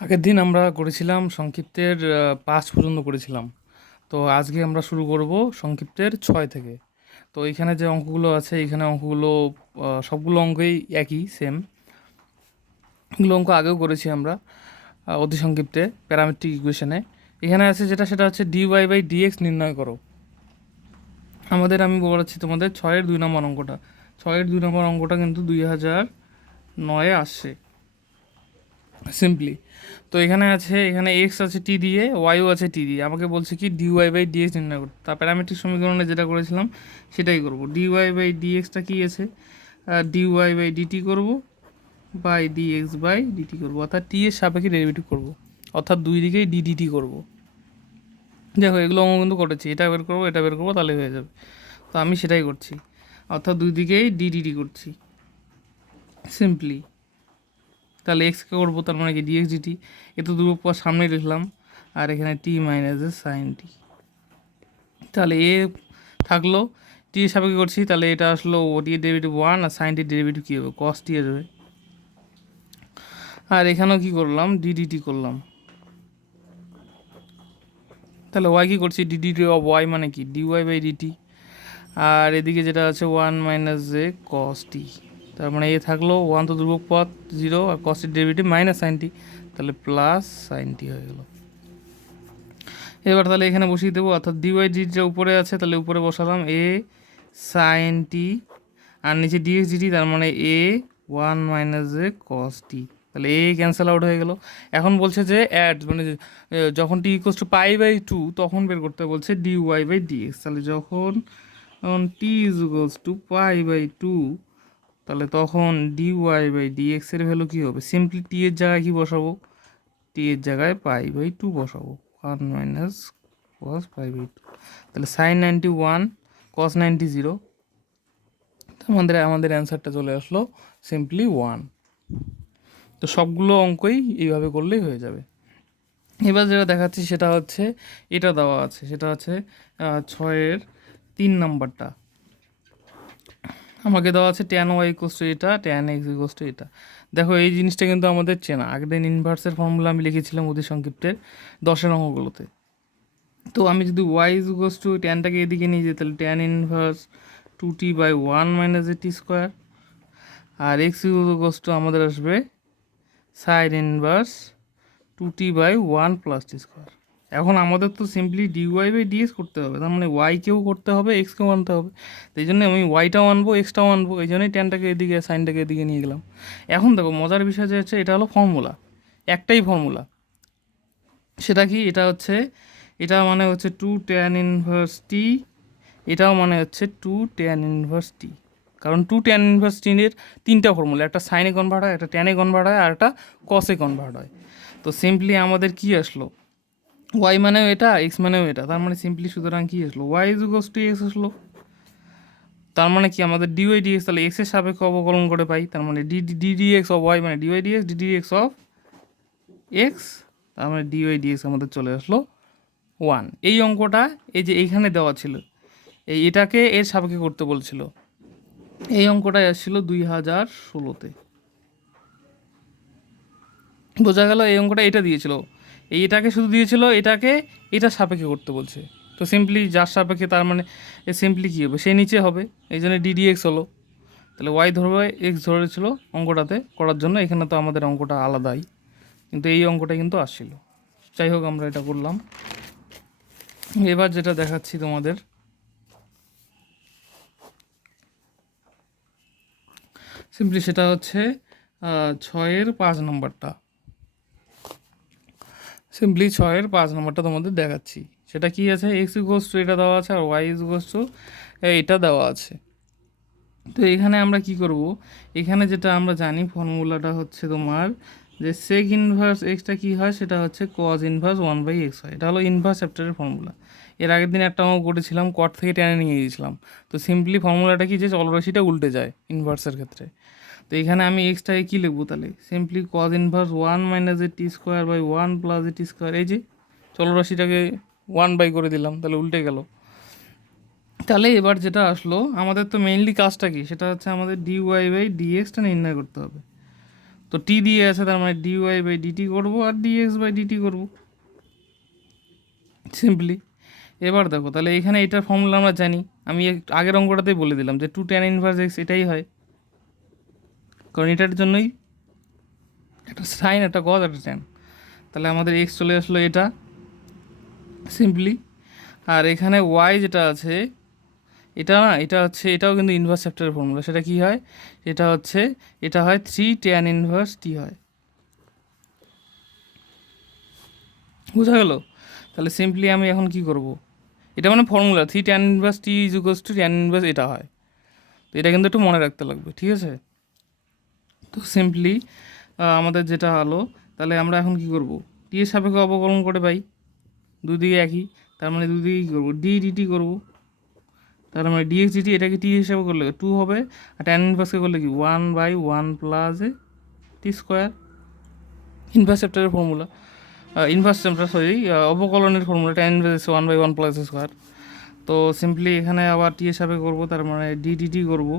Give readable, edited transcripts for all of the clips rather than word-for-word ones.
আগের দিন আমরা করেছিলাম সংক্ষিপ্তের ৫ পর্যন্ত করেছিলাম। তো আজকে আমরা শুরু করব সংক্ষিপ্তের ৬ থেকে। তো এখানে যে অঙ্কগুলো আছে এখানে অঙ্কগুলো সবগুলো অঙ্কই একই সেম। এগুলো অঙ্ক আগেও করেছি আমরা অতি সংক্ষিপ্তে প্যারামেট্রিক ইকুয়েশনে। এখানে আছে যেটা সেটা হচ্ছে ডিওয়াই বাই ডিএক্স নির্ণয় করো। আমি বলাচ্ছি তোমাদের ৬-এর ২ নম্বর অঙ্কটা। ৬-এর ২ নম্বর অঙ্কটা কিন্তু ২০০৯-এ আসছে সিম্পলি। তো এখানে আছে, এখানে এক্স আছে টি দিয়ে, ওয়াইও আছে টি দিয়ে। আমাকে বলছে কি ডিওয়াই বাই ডিএক্স নির্ণয় করতে। তার প্যারামেট্রিক সমীকরণে যেটা করেছিলাম সেটাই করব। ডিওয়াই বাই ডিএক্সটা কী আছে, ডিওয়াই বাই ডিটি করবো বাই ডিএক্স বাই ডিটি করবো, অর্থাৎ টি এর সাপেক্ষে ডেরিভেটিভ করবো, অর্থাৎ দুই দিকেই ডিডিটি করবো। দেখো এগুলো অঙ্ক কিন্তু করেছি, এটা বের করবো এটা বের করবো তাহলে হয়ে যাবে। তো আমি সেটাই করছি, অর্থাৎ দুই দিকেই ডিডিটি করছি সিম্পলি। তাহলে এক্সকে করবো, তার মানে কি ডিএক্স ডিটি, এ তো দুটো পর সামনে লিখলাম, আর এখানে টি মাইনাস এ সাইন টি। তাহলে এ থাকলো, টি এর সাপেক্ষে করছি, তাহলে এটা আসলো ও টি এর ডেরিভেটিভ 1, আর সাইন টির ডেরিভেটিভ কী হবে, কস টি আসবে। আর এখানেও কী করলাম, ডিডিটি করলাম। তাহলে ওয়াই কী করছি, ডিডিটি অফ ওয়াই মানে কি ডিওয়াই বাই ডিটি, আর এদিকে যেটা আছে 1 মাইনাস এ কস টি। তার মানে এ থাকলো 1 তো ধ্রুবক পদ 0, আর কস টির ডেরিভেটিভ মাইনাস সাইন টি, তাহলে প্লাস সাইন টি হয়ে গেল। এবার তাহলে এখানে বসিয়ে দেবো, অর্থাৎ ডিওয়াই ডিটিটা উপরে আছে, তাহলে উপরে বসালাম এ সাইন টি, আর নিচে ডিএক্স ডিটি, তার মানে এ 1 মাইনাস এ কস টি। তাহলে এ ক্যান্সেল আউট হয়ে গেল। এখন বলছে যে অ্যাড, মানে যখন টি ইকুয়ালস টু পাই বাই 2 তখন বের করতে বলছে ডিওয়াই বাই ডিএক্স। তাহলে যখন t is equals to pi by 2, তাহলে তখন ডিওয়াই বাই ডিএক্সের ভ্যালু কী হবে, সিম্পলি টি এর জায়গায় কী বসাবো, টি এর জায়গায় পাই বাই 2 বসাবো, 1 মাইনাস কস পাই বাই 2। তাহলে সাইন 91 কস 90, আমাদের অ্যান্সারটা চলে আসলো সিম্পলি 1। তো সবগুলো অঙ্কই এইভাবে করলেই হয়ে যাবে। এবার যেটা দেখাচ্ছি সেটা হচ্ছে এটা দেওয়া আছে, সেটা হচ্ছে 6-এর 3 নাম্বারটা। আমাকে দেওয়া আছে ট্যান ওয়াই ইকোস টু এটা, ট্যান এক্স ইকোস টু এটা। দেখো এই জিনিসটা কিন্তু আমাদের চেনা, আগের দিন ইনভার্সের ফর্মুলা আমি লিখেছিলাম অতি সংক্ষিপ্তের 10-এর অঙ্কগুলোতে। তো আমি যদি ওয়াই ইকোস টু ট্যানটাকে এদিকে নিয়ে যাই, তাহলে tan inverse 2t by 1 minus a t square, আর এক্স ইকোস টু আমাদের আসবে sine inverse 2t by 1 plus t square. এখন আমাদের তো সিম্পলি ডিওয়াই বাই ডিএক্স করতে হবে, তার মানে ওয়াইকেও করতে হবে এক্সকেও আনতে হবে। তো এই জন্য আমি ওয়াইটাও আনবো এক্সটাও আনবো, এই জন্যই ট্যানটাকে এদিকে সাইনটাকে এদিকে নিয়ে গেলাম। এখন দেখো মজার বিষয় যে হচ্ছে এটা হলো ফর্মুলা, একটাই ফর্মুলা। সেটা কি, এটা হচ্ছে, এটা মানে হচ্ছে 2 ট্যান ইনভার্স টি, এটাও মানে হচ্ছে 2 ট্যান ইনভার্স টি। কারণ 2 ট্যান ইনভার্স টিনের 3টা ফর্মুলা, একটা সাইনে কনভার্ট হয়, একটা ট্যানে কনভার্ট হয়, আর একটা কসে কনভার্ট হয়। তো সিম্পলি আমাদের কি আসলো, ওয়াই মানেও এটা এক্স মানেও এটা, তার মানে সিম্পলি সুতরাং কি আসলো, y is equals to x আসলো। তার মানে কি আমাদের ডিওয়াই ডিএক্স তাহলে এক্সের সাপেক্ষে অবকলন করে পাই, তার মানে ডিডিএক্স অফ ওয়াই মানে dy dx, ddx of x, তার মানে ডিওয়াই ডিএক্স আমাদের চলে আসলো 1। এই অঙ্কটা এই যে এইখানে দেওয়া ছিল, এটাকে এর সাপেক্ষে করতে বলছিল, এই অঙ্কটাই আসছিল 2016-তে। বোঝা গেল, এই অঙ্কটা এটা দিয়েছিল, এটাকে শুধু দিয়েছিল, এটাকে এটার সাপেক্ষে করতে বলছে। তো সিম্পলি যার সাপেক্ষে, তার মানে এ সিম্পলি কী হবে, সে নিচে হবে, এই জন্য ডিডিএক্স হলো। তাহলে ওয়াই ধরবে এক্স ধরেছিল অঙ্কটাতে করার জন্য, এখানে তো আমাদের অঙ্কটা আলাদাই, কিন্তু এই অঙ্কটা কিন্তু আসছিল। যাই হোক আমরা এটা করলাম। এবার যেটা দেখাচ্ছি তোমাদের, সিম্পলি সেটা হচ্ছে 6-এর 5 নম্বরটা। সিম্পলি 6-এর 5 নম্বরটা তোমাদের দেখাচ্ছি। সেটা কি আছে, এক্স ইকুয়ালস টু এটা দেওয়া আছে, আর ওয়াই ইকুয়ালস টু এটা দেওয়া আছে। তো এখানে আমরা কি করব, এখানে যেটা আমরা জানি ফর্মুলাটা হচ্ছে তোমার যে সেক ইনভার্স এক্সটা কী হয়, সেটা হচ্ছে কজ ইনভার্স 1/x হয়। এটা হলো ইনভার্স চ্যাপ্টারের ফর্মুলা। এর আগের দিন একটা অঙ্ক করেছিলাম, কট থেকে টেনে নিয়ে গিয়েছিলাম। তো সিম্পলি ফর্মুলাটা কি, যে চলরাশিটা উল্টে যায় ইনভার্সের ক্ষেত্রে। তো এখানে আমি এক্সটাকে কী লিখবো, তাহলে simply cos inverse 1 minus a t square by 1 plus a t square, এই যে চলরাশিটাকে 1/, করে দিলাম, তাহলে উল্টে গেল। তাহলে এবার যেটা আসলো, আমাদের তো মেইনলি কাজটা কি, সেটা হচ্ছে আমাদের ডিওয়াই বাই ডিএক্সটা নির্ণয় করতে হবে। তো টি দিয়ে আছে, তার মানে ডিওয়াই বাই ডিটি করবো আর ডিএক্স বাই ডিটি করবো সিম্পলি। এবার দেখো তাহলে এখানে এটার ফর্মুলা আমরা জানি, আমি আগের অঙ্কটাতেই বলে দিলাম যে 2 tan ইনভার্স এক্স এটাই হয়, কারণ এটার জন্যই একটা সাইন, একটা কজ, একটা ট্যান। তাহলে আমাদের এক্স চলে আসলো এটা সিম্পলি। আর এখানে ওয়াই যেটা আছে এটা না, এটা হচ্ছে, এটাও কিন্তু ইনভার্স চ্যাপ্টারের ফর্মুলা। সেটা কি হয়, এটা হচ্ছে, এটা হয় 3 tan ইনভার্স টি হয়। বোঝা গেল? তাহলে সিম্পলি আমি এখন কি করব, এটা মানে formula 3 tan inverse T is equals two tan inverse এটা হয়। তো এটা কিন্তু একটু মনে রাখতে লাগবে, ঠিক আছে? তো সিম্পলি আমাদের যেটা হলো, তাহলে আমরা এখন কি করব, টি এর সাপেক্ষে অবকলন করে পাই, দুদিকে একই, তার মানে দুদিকে কী করবো, ডি ডিটি করবো। তার মানে ডিএক্স ডিটি এটাকে টি হিসাবে করলে 2 হবে, আর ট্যান ইনভার্সকে করলে কি 1/1 plus a t square, inverse চ্যাপ্টারের ফর্মুলা, ইনভার্স চ্যাপ্টার সরি অবকলনের formula, tan inverse 1/1 plus square. তো সিম্পলি এখানে আবার টি হিসাবে করবো, তার মানে ডি ডিটি করবো,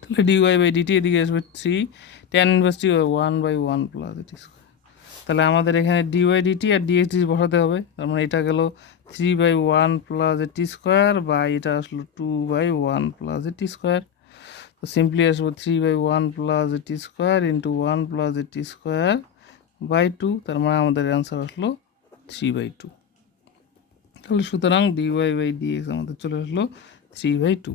তাহলে ডিওয়াই বাই ডিটি এদিকে আসবে 3, ট্যান ইনভার্স টি 1/1 প্লাস টি স্কোয়ার। তাহলে আমাদের এখানে ডিওয়াই ডিটি আর ডিএক্স ডিটি বসাতে হবে, তার মানে এটা গেল 3/1 প্লাস এ টি স্কোয়ার, বা এটা আসলো 2/1 প্লাস এ টি স্কোয়ার। তো সিম্পলি আসবো 3/1 plus a t square into 1 plus a t square by 2, তার মানে আমাদের অ্যান্সার আসলো 3/2। তাহলে সুতরাং ডিওয়াই বাই ডিএক্স আমাদের চলে আসলো 3/2।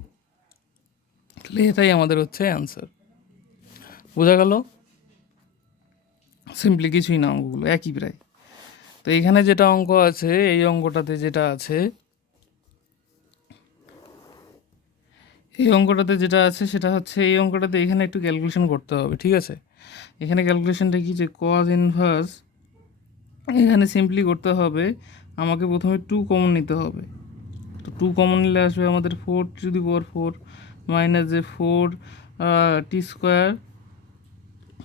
তাহলে এটাই আমাদের হচ্ছে অ্যান্সার। বোঝা গেল? সিম্পলি কিছুই না, অঙ্কগুলো একই প্রায়। তো এখানে যেটা অঙ্ক আছে, এই অঙ্কটাতে যেটা আছে, এই অঙ্কটাতে যেটা আছে সেটা হচ্ছে, এই অঙ্কটাতে এখানে একটু ক্যালকুলেশন করতে হবে, ঠিক আছে? এখানে ক্যালকুলেশনটা কি, যে কজ ইনভার্স, এখানে সিম্পলি করতে হবে, আমাকে প্রথমে 2 কমন নিতে হবে। তো 2 কমন নিলে আসবে আমাদের 4^4 মাইনাস যে 4 টি স্কোয়ার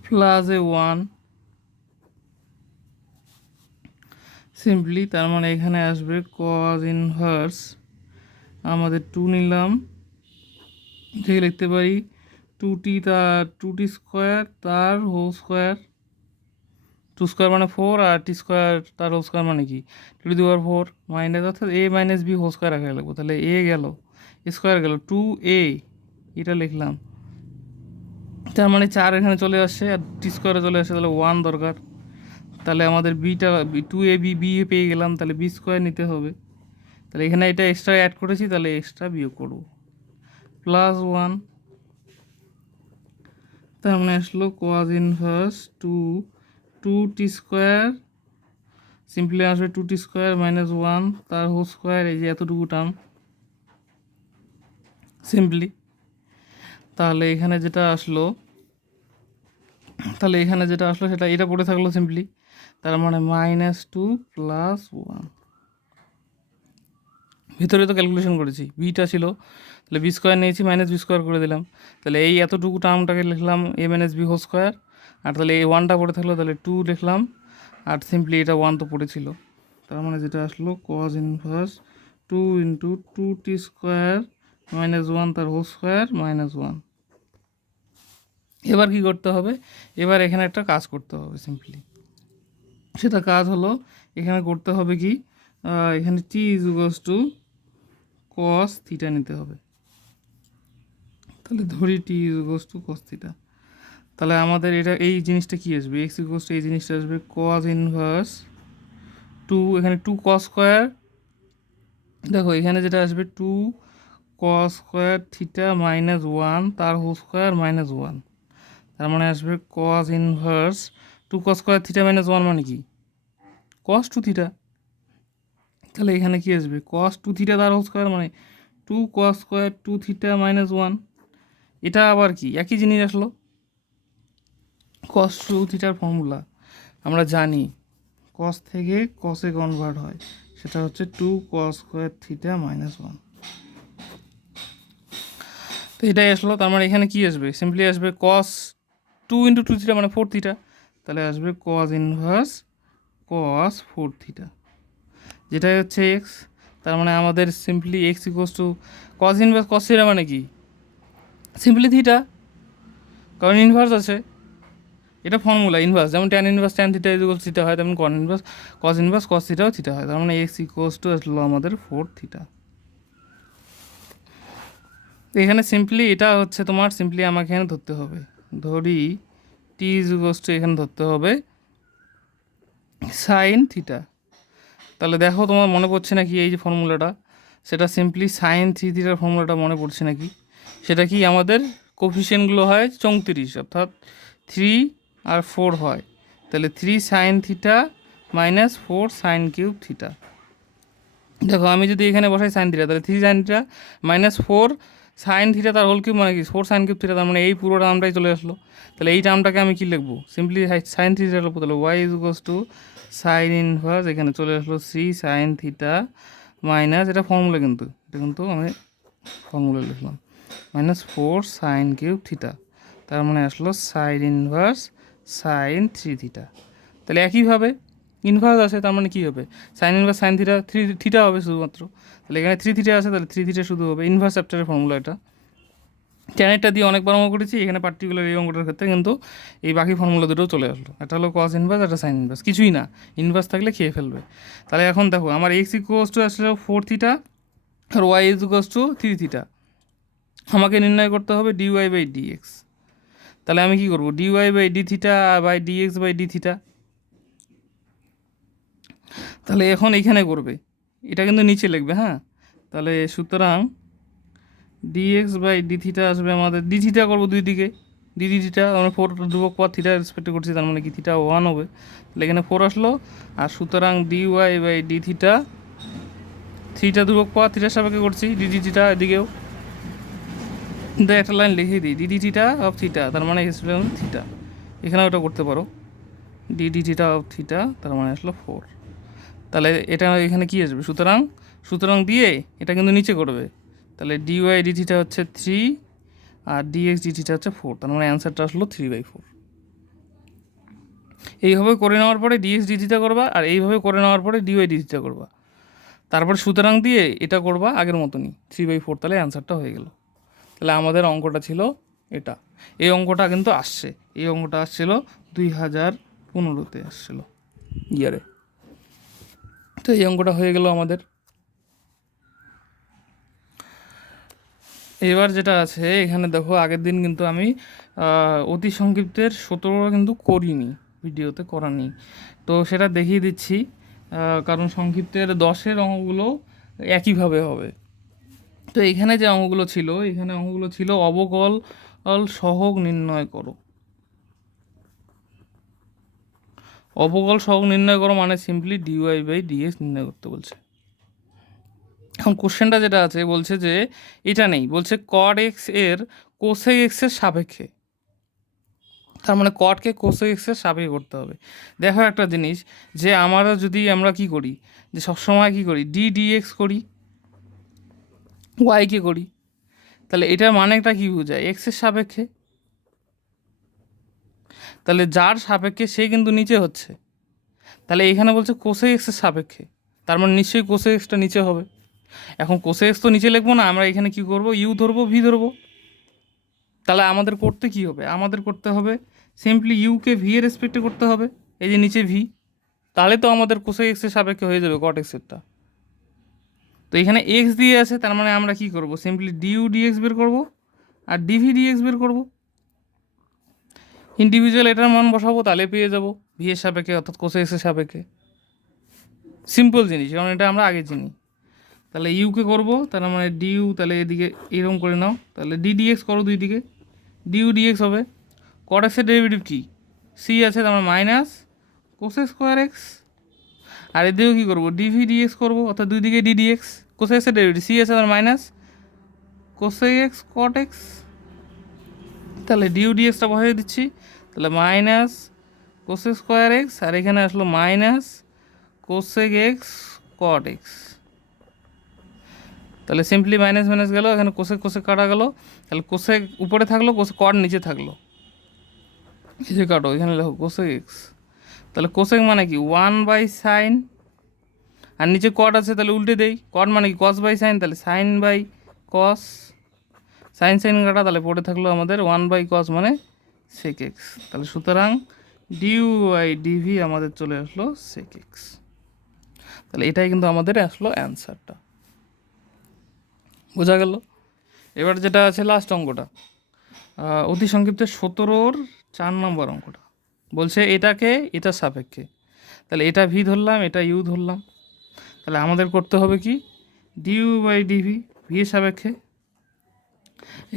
প্লাস এ 1 সিম্পলি, তার মানে এখানে আসবে কজ ইনভার্স, আমাদের 2 নিলাম, যে লিখতে পারি 2t তার 2t স্কোয়ার তার হোল স্কোয়ার, 2 স্কোয়ার মানে 4, আর টি স্কোয়ার তার হোল স্কোয়ার মানে কি 2^4 মাইনাস, অর্থাৎ a minus b whole square রাখা লাগবো। তাহলে এ গেল, স্কোয়ার গেল 2a, এটা লিখলাম, তার মানে 4 এখানে চলে আসছে, আর টি স্কোয়ারে চলে আসছে, তাহলে 1 দরকার। তাহলে আমাদের বিটা 2ab পেয়ে গেলাম, তাহলে বি স্কোয়ার নিতে হবে। তাহলে এখানে এটা এক্সট্রা অ্যাড করেছি, তাহলে এক্সট্রা বিয়োগ করবো, প্লাস 1, তার মানে আসলো কজ ইনভার্স 2টি স্কোয়ার, সিম্পলি আসবে 2টি স্কোয়ার মাইনাস 1 তার হোল স্কোয়ার, এই যে এতটুকু টার্ম সিম্পলি। তাহলে এখানে যেটা আসলো, সেটা এটা পড়ে থাকলো সিম্পলি, তার মানে -2 প্লাস 1। ভিতরে তো ক্যালকুলেশন করেছি, বিটা ছিল, তাহলে বি স্কোয়ার নিয়েছি, মাইনাস বি স্কোয়ার করে দিলাম, তাহলে এই এতটুকু টার্মটাকে লিখলাম এ মাইনাস বি হোল স্কোয়ার, আর তাহলে এই 1টা পড়ে থাকলো, তাহলে 2 লিখলাম, আর সিম্পলি এটা 1 তো পড়েছিল, তার মানে যেটা আসলো কজ ইনভার্স 2 ইন্টু 2টি স্কোয়ার মাইনাস 1 তার হোল স্কোয়ার মাইনাস 1। এবার কি করতে হবে, এবার এখানে একটা কাজ করতে হবে সিম্পলি, সেটা কাজ হলো এখানে করতে হবে কি, এখানে t is equals to cos theta নিতে হবে। তাহলে ধরি t is equals to cos theta, তাহলে আমাদের এটা এই জিনিসটা কি আসবে, এক্স ইকুয়ালস টু এই জিনিসটা আসবে কস ইনভার্স 2, এখানে 2 কস স্কোয়ার, দেখো এখানে যেটা আসবে 2 কস স্কোয়ার থিটা মাইনাস 1 তার হোল স্কোয়ার মাইনাস 1, তার মানে আসবে cos inverse 2 cos square theta minus 1 মানে কি কস 2 থিটা। তাহলে এখানে কি আসবে কস 2 থিটা তার হোল স্কোয়ার, মানে 2 কস স্কোয়ার 2 থিটা মাইনাস 1। এটা আবার কি একই জিনিস আসলো, কস 2 থিটার ফর্মুলা আমরা জানি, কস থেকে কসে কনভার্ট হয়, সেটা হচ্ছে 2 কস স্কোয়ার থিটা মাইনাস 1। তো এটাই আসলো, তার মানে এখানে কি আসবে, সিম্পলি আসবে কস 2 ইন্টু 2 থিটা মানে 4 থিটা, তাহলে আসবে কস ইনভার্স কস 4 থিটা, যেটাই হচ্ছে এক্স। তার মানে আমাদের simply x equals to cos inverse cos theta মানে কি সিম্পলি থিটা, কারণ ইনভার্স আছে, এটা ফর্মুলা ইনভার্স, যেমন tan inverse tan theta equal theta হয়, তেমন কস ইনভার্স কস থিটাও থিটা হয়। তার মানে এক্স ইকুয়ালস টু আসলো আমাদের 4 থিটা। এখানে সিম্পলি এটা হচ্ছে তোমার সিম্পলি আমাকে এখানে ধরতে হবে, ধরি টি ইকুয়ালস টু এখানে ধরতে হবে সাইন থিটা। তাহলে দেখো তোমার মনে পড়ছে নাকি এই যে ফর্মুলাটা, সেটা সিম্পলি সাইন থ্রি থিটার ফর্মুলাটা মনে পড়ছে নাকি? সেটা কি আমাদের কোফিশিয়েন্টগুলো হয় 34, অর্থাৎ 3 আর 4 হয়। তাহলে 3 sine theta minus 4 sine cube theta. দেখো আমি যদি এখানে বসাই সাইন থিটা, তাহলে 3 sine theta minus 4 sine theta তার হোল কিউব মানে কি 4 সাইন কিউব থিটা, তার মানে এই পুরো টার্মটাই চলে আসলো। তাহলে এই টার্মটাকে আমি কি লিখবো? সিম্পলি সাইন থিটার উপর, তাহলে y is equals to sine inverse, এখানে চলে আসলো 3 সাইন থিটা মাইনাস, এটা ফর্মুলা কিন্তু, এটা কিন্তু আমি ফর্মুলা লিখলাম, মাইনাস 4 সাইন কিউব থিটা, তার মানে আসলো সাইন ইনভার্স সাইন 3 থিটা। তাহলে একইভাবে ইনভার্স আছে, তার মানে কী হবে? Sign inverse sine theta 3 theta হবে শুধুমাত্র। তাহলে এখানে 3 থিটা আছে, তাহলে 3 থিটা শুধু হবে। ইনভার্স চ্যাপ্টারের ফর্মুলা এটা, ট্যানেরটা দিয়ে অনেকবার অঙ্ক করেছি, এখানে পার্টিকুলার এই অঙ্কটার ক্ষেত্রে কিন্তু এই বাকি ফর্মুলা দুটো চলে আসলো। এটা হলো কস ইনভার্স, একটা সাইন ইনভার্স, কিছুই না, ইনভার্স থাকলে খেয়ে ফেলবে। তাহলে এখন দেখো আমার এক্স ইকুয়ালস টু আসলে 4 থিটা আর ওয়াই ইকুয়ালস টু 3 থিটা। আমাকে নির্ণয় করতে হবে ডিওয়াই বাই ডিএক্স। তাহলে আমি কী করবো? Dy by d theta by dx by d theta. তাহলে এখন এইখানে করবে, এটা কিন্তু নিচে লিখবে, হ্যাঁ। তাহলে সুতরাং ডিএক্স বাই ডি থিটা আসবে আমাদের, ডি থিটা করবো দুই দিকে, ডি থিটা আমরা 4 ধ্রুবক পর থিটা রেসপেক্ট করছি, তার মানে কি থিটা 1 হবে। তাহলে এখানে 4 আসলো, আর সুতরাং dy by d theta, theta ধ্রুবক পর থিটার সাপেক্ষে করছি, ডি থিটা এদিকেও একটা লাইন লিখে দিই, ডি থিটা অফ থিটা, তার মানে থিটা, এখানে ওটা করতে পারো, ডি থিটা অফ থিটা, তার মানে আসলো 4। তাহলে এটা এখানে কী আসবে? সুতরাং দিয়ে এটা কিন্তু নিচে করবে, তাহলে ডিওয়াই ডি থিটা হচ্ছে 3 আর ডিএক্স ডি থিটা হচ্ছে 4, তার মানে অ্যান্সারটা আসলো 3/4। এইভাবে করে নেওয়ার পরে ডিএক্স ডি থিটা করবা, আর এইভাবে করে নেওয়ার পরে ডিওয়াই ডি থিটা করবা, তারপর সুতরাং দিয়ে এটা করবা আগের মতনই 3/4, তাহলে অ্যান্সারটা হয়ে গেল। তাহলে আমাদের অঙ্কটা ছিল এটা। এই অঙ্কটা কিন্তু আসছে, এই অঙ্কটা আসছিল 2015-তে আসছিলো ইয়ারে। তো এই অঙ্কটা হয়ে গেল আমাদের। এবার যেটা আছে এখানে দেখো, আগের দিন কিন্তু আমি অতি সংক্ষিপ্তের 17 কিন্তু করিনি, ভিডিওতে করা নেই, তো সেটা দেখিয়ে দিচ্ছি। কারণ সংক্ষিপ্তের 10-এর অঙ্কগুলো একইভাবে হবে। তো এখানে যে অঙ্কগুলো ছিল, এখানে অঙ্কগুলো ছিল অবকল সহগ নির্ণয় করো। অবকল সহগ নির্ণয় করো মানে সিম্পলি ডিওয়াই বাই ডিএক্স নির্ণয় করতে বলছে। এখন কোশ্চেনটা যেটা আছে বলছে যে এটা নেই, বলছে কড এক্স এর কোসেক এক্সের সাপেক্ষে, তার মানে কডকে কোসেক এক্সের সাপেক্ষে করতে হবে। দেখো একটা জিনিস, যে আমরা কি করি, যে সবসময় কি করি, ডিএক্স করি, ওয়াইকে করি, তাহলে এটার মানেটা কি বোঝায়? এক্সের সাপেক্ষে। তাহলে যার সাপেক্ষে সে কিন্তু নিচে হচ্ছে, তাহলে এখানে বলছে কোসেক এক্সের সাপেক্ষে, তার মানে নিশ্চয়ই কোসেক এক্সটা নিচে হবে। এখন কোসেক এক্স তো নিচে লিখবো না, আমরা এখানে কি করব, ইউ ধরবো, ভি ধরবো। তাহলে আমাদের করতে কি হবে? আমাদের করতে হবে সিম্পলি ইউকে ভি এর রেসপেক্টে করতে হবে, এই যে নিচে ভি, তাহলে তো আমাদের কোসেক এক্সের সাপেক্ষে হয়ে যাবে কট এক্সেরটা। তো এখানে এক্স দিয়ে আছে, তার মানে আমরা কি করব, সিম্পলি ডিইউ ডিএক্স বের করব আর ডিভি ডিএক্স বের করব। ইন্ডিভিজুয়াল এটার মান বসাবো, তাহলে পেয়ে যাব ভি এর সাপেক্ষে, অর্থাৎ কোসেক এক্সের সাপেক্ষে। সিম্পল জিনিস, কারণ এটা আমরা আগে চিনি। তাহলে ইউকে করবো, তার মানে ডিইউ, তাহলে এদিকে এরকম করে নাও, তাহলে ডিএক্স করো দুই দিকে, ডিইউ ডিএক্স হবে। কট এক্সের ডেরিভেটিভ কি? সি আছে, তার মানে মাইনাস কোসেক স্কোয়ার এক্স। আর এদিকেও কী করবো, ডিভি ডিএক্স করবো, অর্থাৎ দুই দিকে ডিএক্স, কোসেক এক্সের ডেরিভেটিভ সি আছে, তার minus cosec x cot x. তাহলে ডিইউ ডিএক্সটা বসাই দিচ্ছি, তাহলে মাইনাস কোসেক স্কোয়ার এক্স, আর এখানে আসলো minus cosec x cot x. তাহলে সিম্পলি মাইনাস মাইনাস গেল, এখানে কোসেক কোসেক কাটা গেল, তাহলে কোসেক উপরে থাকলো, কোসেক কট নিচে থাকলো, নিচে কাটো, এখানে লেখো কোসেক এক্স। তাহলে কোসেক মানে কি 1/sin, আর নিচে কট আছে, তাহলে উল্টে দেই, কট মানে কি কস বাই সাইন, তাহলে sine by cos, sine sine কাটা, তাহলে পড়ে থাকলো আমাদের 1/cos মানে সেক এক্স। তাহলে সুতরাং ডিউ বাই ডিভি আমাদের চলে আসলো সেক এক্স। তাহলে এটাই কিন্তু আমাদের আসলো অ্যান্সারটা। বোঝা গেল? এবার যেটা আছে লাস্ট অঙ্কটা, অতি সংক্ষিপ্তে 17-র 4 নম্বর অঙ্কটা বলছে এটাকে এটার সাপেক্ষে, তাহলে এটা ভি ধরলাম, এটা ইউ ধরলাম। তাহলে আমাদের করতে হবে কি, ডিউ বাই ডিভি ভি এর সাপেক্ষে।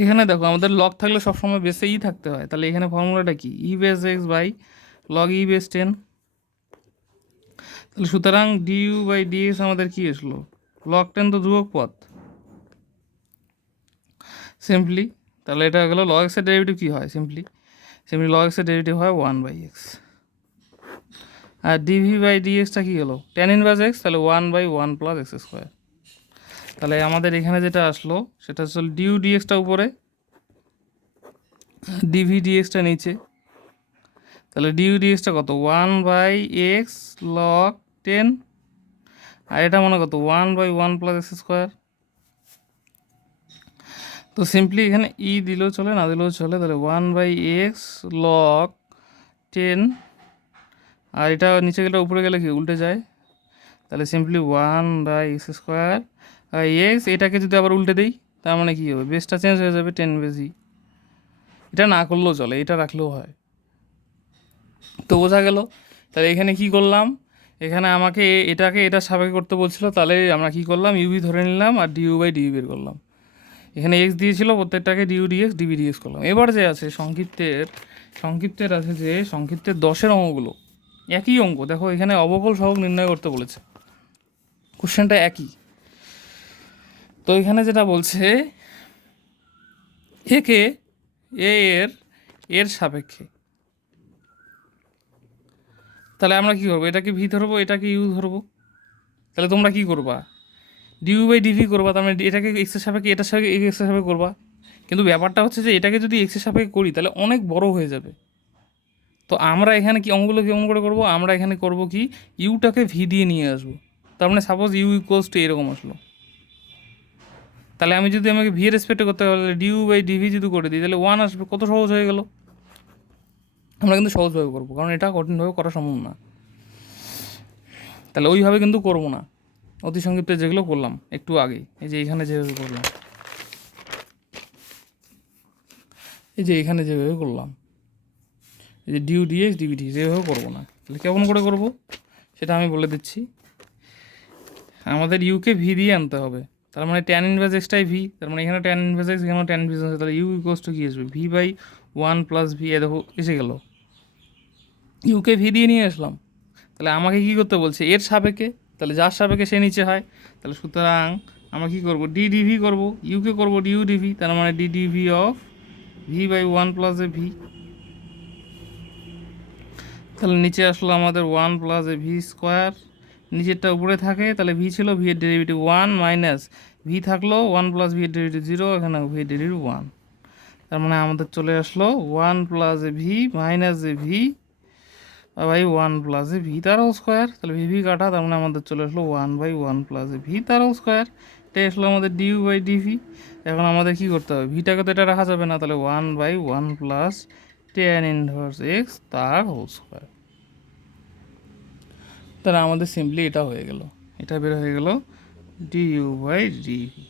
এখানে দেখো আমাদের লগ থাকলে সবসময় বেসে ই থাকতে হয়, তাহলে এখানে ফর্মুলাটা কি, e base x by log e base 10। তাহলে সুতরাং ডিউ বাই ডিএক্স আমাদের কি আসলো, লগ 10 তো ধ্রুবক পথ সিম্পলি। তাহলে এটা গেলো লগ এক্সের ডেরিভেটিভ কী হয়, সিম্পলি লগ এক্সের ডেরিভেটিভ হয় 1/x। আর ডিভি বাই ডিএক্সটা কী হলো, tan ইনভার্স এক্স, তাহলে 1/1 প্লাস এক্স স্কোয়ার। তাহলে আমাদের এখানে যেটা আসলো সেটা হচ্ছে ডিউ ডিএক্সটা উপরে, ডিভি ডিএক্সটা নিচে। তাহলে ডিউ ডিএক্সটা কত, 1/x লগ 10, আর এটা মনে কত 1/1 প্লাস এক্স স্কোয়ার। তো সিম্পলি এখানে ই দিলেও চলে, না দিলেও চলে। তাহলে 1/x লগ 10, আর এটা নিচে গেলে উপরে গেলে কি উল্টে যায়, তাহলে সিম্পলি 1/x স্কোয়ার। আর এক্স এটাকে যদি আবার উল্টে দিই তার মানে কী হবে, বেসটা চেঞ্জ হয়ে যাবে 10 বেশি। এটা না করলেও চলে, এটা রাখলেও হয়। তো বোঝা গেল। তাহলে এখানে কি করলাম, এখানে আমাকে এটাকে এটার সাপেক্ষে করতে বলছিল, তাহলে আমরা কি করলাম, ইউভি ধরে নিলাম আর ডিউ বাই ডিভি বের করলাম। এখানে এক্স দিয়েছিল, প্রত্যেকটাকে ডিউ ডিএক্স ডিভি ডিএক্স করলাম। এবার যে আছে সংক্ষিপ্তের আছে যে সংক্ষিপ্তের 10-এর অঙ্কগুলো একই অঙ্ক, দেখো এখানে অবকল সহগ নির্ণয় করতে বলেছে, কোশ্চেনটা একই। তো এখানে যেটা বলছে একে এর সাপেক্ষে, তাহলে আমরা কী করবো, এটাকে ভি ধরবো, এটাকে ইউ ধরবো। তাহলে তোমরা কী করবা, ডিউ বাই ডিভি করবা, তার মানে এটাকে এক্সের সাপেক্ষে এটার সাপেক্ষে এক্সের সাপেক্ষে করবা। কিন্তু ব্যাপারটা হচ্ছে যে এটাকে যদি এক্সের সাপেক্ষে করি তাহলে অনেক বড় হয়ে যাবে। তো আমরা এখানে কি অঙ্কগুলো কেমন করে করবো, আমরা এখানে করব কি, ইউটাকে ভি দিয়ে নিয়ে আসবো। তার মানে সাপোজ ইউ ইকুয়ালস টু এরকম আসলো, তাহলে আমি যদি আমাকে ভি এর রেসপেক্টে করতে হবে, ডিউ বাই ডিভি যদি করে দিই তাহলে 1 আসবে, কত সহজ হয়ে গেল। আমরা কিন্তু সহজভাবে করবো, কারণ এটা কঠিনভাবে করা সম্ভব না। তাহলে ওইভাবে কিন্তু করবো না, অতি সংক্ষিপ্তে যেগুলো করলাম একটু আগে, এই যে এখানে যেভাবে করলাম, এই যে এখানে যেভাবে করলাম, এই যে ডিউ ডিএক্স ডিভি ডিএক্স যেভাবে করবো না। তাহলে কেমন করে করবো সেটা আমি বলে দিচ্ছি। আমাদের ইউকে ভি দিয়ে আনতে হবে, তার মানে ট্যান ইনভার্স এক্সটাই ভি, তার মানে এখানে ট্যান ইনভার্স এক্স, এখানে ট্যান ইনভার্স এক্স, তাহলে ইউ ইকুয়ালস টু কী আসবে, ভি বাই 1 প্লাস ভি। এ দেখো এসে গেল, ইউকে ভি দিয়ে নিয়ে আসলাম। তাহলে আমাকে কী করতে বলছে, এর সাপেক্ষে, তাহলে যার সাপেক্ষে সে নিচে হয়। তাহলে সুতরাং আমরা কী করবো, ডি ডিভি করবো, ইউকে করবো ডিউ ডিভি, তার মানে d dv of v by 1 plus a v. তাহলে নিচে আসলো আমাদের 1 প্লাস এ ভি স্কোয়ার, নিচেরটা উপরে থাকে, তাহলে ভি ছিল, ভি এর ডেরিভেটিভ 1 মাইনাস ভি থাকলো 1 প্লাস ভি এর ডেরিভেটিভ 0, এখানে ভি এর ডেরিভেটিভ 1। তার মানে আমাদের চলে আসলো 1 plus a v minus a v by 1 plus a v তার হোল স্কোয়ার। তাহলে ভি ভি কাটা, তার মানে আমাদের চলে আসলো 1/1 প্লাস এ ভি তার হোল স্কোয়ার। এটাই আসলো আমাদের ডিউ বাই ডিভি। এখন আমাদের কী করতে হবে, ভিটাকে তো এটা রাখা যাবে না, তাহলে 1/1 প্লাস ট্যান ইনভার্স এক্স তার হোল স্কোয়ার। তাহলে আমাদের সিম্পলি এটা হয়ে গেল, এটা বের হয়ে গেল ডিউ বাই ডিভি।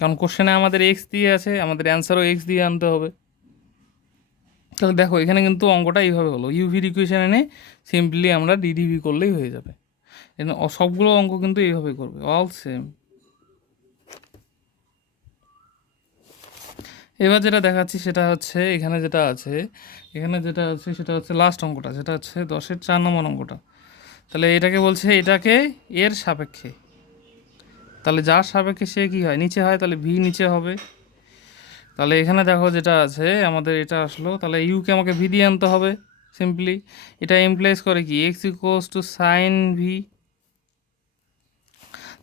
কারণ কোশ্চেনে আমাদের এক্স দিয়ে আছে, আমাদের অ্যান্সারও এক্স দিয়ে আনতে হবে। তাহলে দেখো এখানে কিন্তু অঙ্কটা এইভাবে হলো, ইউভির ইকুয়েশন এনে সিম্পলি আমরা ডিডিভি করলেই হয়ে যাবে। সবগুলো অঙ্ক কিন্তু এইভাবে করবে, অল সেম। এবার যেটা দেখাচ্ছি সেটা হচ্ছে এখানে যেটা আছে, সেটা হচ্ছে লাস্ট অঙ্কটা, যেটা হচ্ছে 10-এর 4 নম্বর অঙ্কটা। তাহলে এটাকে বলছে এটাকে এর সাপেক্ষে, তাহলে যার সাপেক্ষে সে কী হয়, নিচে হয়, তাহলে ভি নিচে হবে। তাহলে এখানে দেখো যেটা আছে আমাদের এটা আসলো, তাহলে ইউকে আমাকে ভি দিয়ে আনতে হবে সিম্পলি। এটা ইমপ্লাইজ করে কি, x equals to sine v,